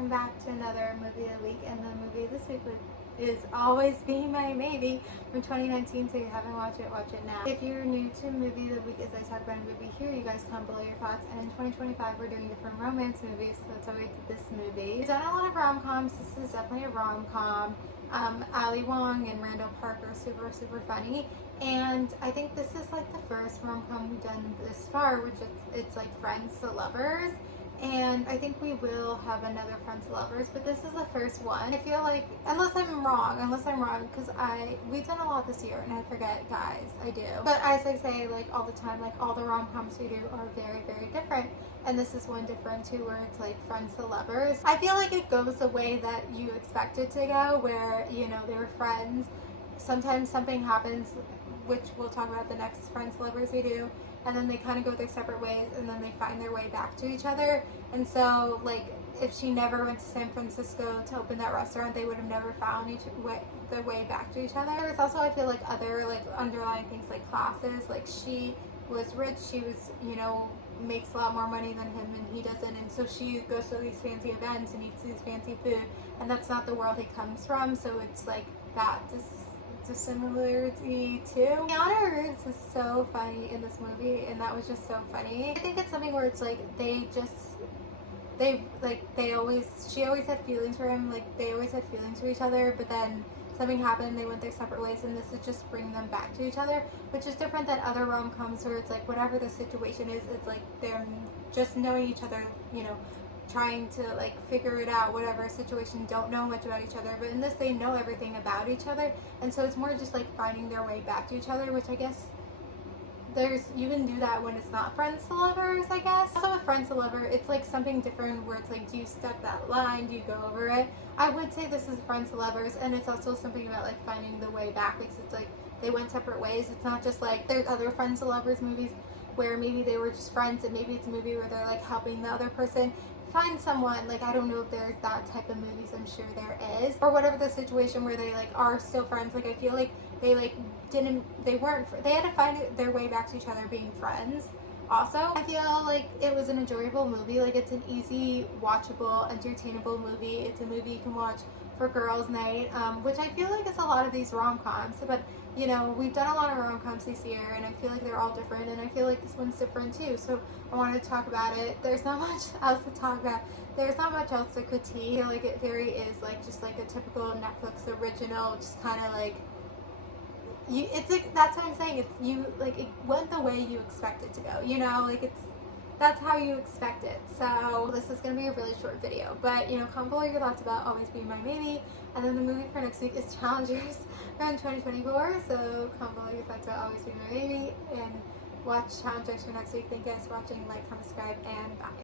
welcome back to another movie of the week, and the movie this week is Always Be My Maybe from 2019, so if you haven't watched it, watch it now. If you're new to movie of the week, as I talk about a movie here, you guys comment below your thoughts, and in 2025 we're doing different romance movies, so that's why we did this movie. We've done a lot of rom-coms. This is definitely a rom-com. Ali Wong and Randall Park are super funny, and I think this is like the first rom-com we've done this far, which it's like friends to lovers. And I think we will have another Friends to Lovers, but this is the first one. I feel like, unless I'm wrong, because we've done a lot this year, and I forget, guys, I do. But as I say, like, all the time, like, all the rom-coms we do are very different, and this is one different too, where it's like Friends to Lovers. I feel like it goes the way that you expect it to go, where, you know, they were friends. Sometimes something happens, which we'll talk about the next Friends to Lovers we do, and then they kind of go their separate ways, and then they find their way back to each other. And so, like, if she never went to San Francisco to open that restaurant, they would have never found their way back to each other. There's also, I feel like, other, like, underlying things, like classes. Like, she was rich, she was, you know, makes a lot more money than him, and he doesn't, and so she goes to these fancy events and eats these fancy food, and that's not the world he comes from, so it's like that similarity too. Keanu Reeves is so funny in this movie, and that was just so funny. I think it's something where it's like she always had feelings for him, like they always had feelings for each other, but then something happened and they went their separate ways, and this is just bringing them back to each other, which is different than other rom-coms where it's like whatever the situation is, it's like they're just knowing each other, you know, trying to like figure it out, whatever situation, don't know much about each other. But in this, they know everything about each other, and so it's more just like finding their way back to each other, which I guess you can do that when it's not Friends to Lovers, I guess. Also with Friends to Lover, it's like something different where it's like, do you step that line, do you go over it? I would say this is Friends to Lovers, and it's also something about like finding the way back, because it's like they went separate ways. It's not just like there's other Friends to Lovers movies where maybe they were just friends, and maybe it's a movie where they're like helping the other person find someone. Like, I don't know if there's that type of movies, I'm sure there is, or whatever the situation where they like are still friends. Like, I feel like they like they had to find their way back to each other being friends. Also, I feel like it was an enjoyable movie. Like, it's an easy, watchable, entertainable movie. It's a movie you can watch for girls' night, which I feel like is a lot of these rom-coms. But, you know, we've done a lot of rom-coms this year, and I feel like they're all different, and I feel like this one's different too, so I wanted to talk about it. There's not much else to talk about. There's not much else to critique. I feel like it very is like just like a typical Netflix original, just kind of like, it's like, that's what I'm saying, it went the way you expect it to go, you know, like that's how you expect it. So this is going to be a really short video, but, you know, comment below your thoughts about Always Be My Maybe, and then the movie for next week is Challengers from 2024, so comment below your thoughts about Always Be My Maybe, and watch Challengers for next week. Thank you guys for watching, like, comment, subscribe, and bye.